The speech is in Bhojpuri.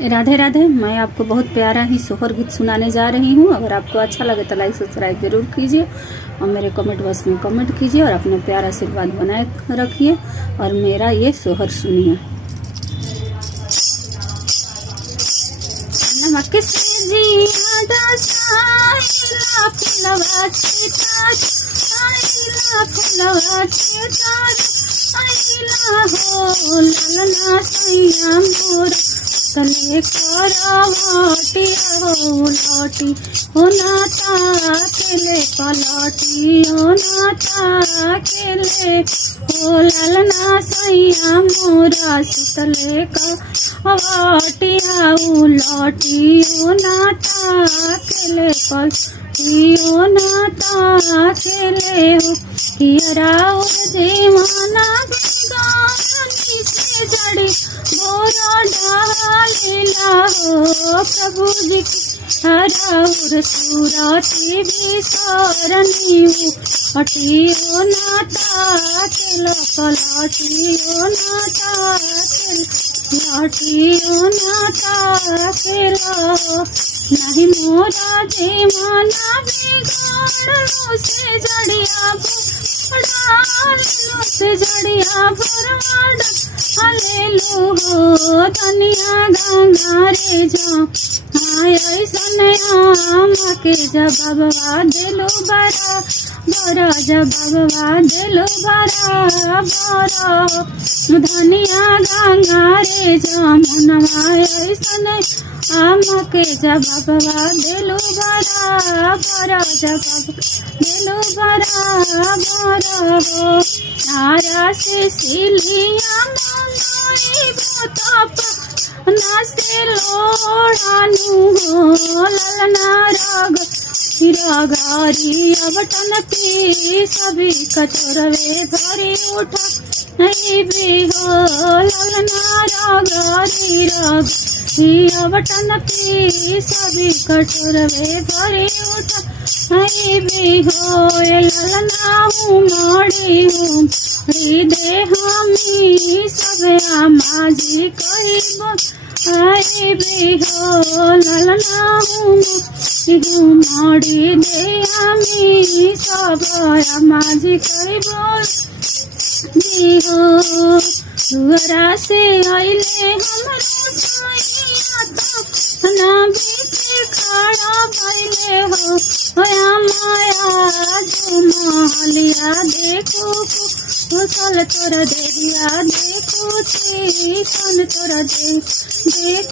राधे राधे। मैं आपको बहुत प्यारा ही सोहर गीत सुनाने जा रही हूँ। अगर आपको अच्छा लगे तो लाइक सब्सक्राइब जरूर कीजिए और मेरे कमेंट बॉक्स में कमेंट कीजिए और अपना प्यारा आशीर्वाद बनाए रखिए और मेरा ये सोहर सुनिए। नमक से जियादा साइला फुलवा छिताज आइला फुलवा छिताज आइला हो ललना सैया मोरा तले करवटिया हो लौटी हो नाता केले पलटी हो नाता केले हो ललना सैया मोरा सुतले करवटिया हो लौटी हो नाता केले पलटी हो नाता केले हो हियरा और जीवाना गानी से जड़ी बोरा डालेला हो प्रभु जी की हराउर सूरती भी सरनी अटी हो नाता केल पलटी हो नाता केल लाठी हो नाता केल नहीं मोरा जीवाना बिगाड़ो से जड़िया डालो से जड़िया भरवाड हलेलू हो धनिया गंगा रे जा आय सनयाम के जबवा दिलो बरा बरा जबवा दिलो बरा बरा धनिया गंगा रे जा मनवा सन आम के जबवा दिलो बरा बरा जबवा दिलो बरा बरा हो नारा से सिलिया मनोई भूतप नासे लोड़ानु हो ललना राग हिरागारी अबटन पी सभी कचोरवे भरी उठा नहीं भी हो ललना रागारी राग अबटन पी सभी कचोरवे भरी उठा नहीं भी हो ललना हूँ माड़ी हूँ हृदय हमी सब आमाजी कही आई भी हो ललना हूँ माड़ी दे हमी सब आमाजी कही बोल दी हो दुआरा से आइले हमरो साइया तो ना बीच खड़ा भइले हो होया माया जो मालिया देखो सल तोरा देविया देखो छी कन तोरा देख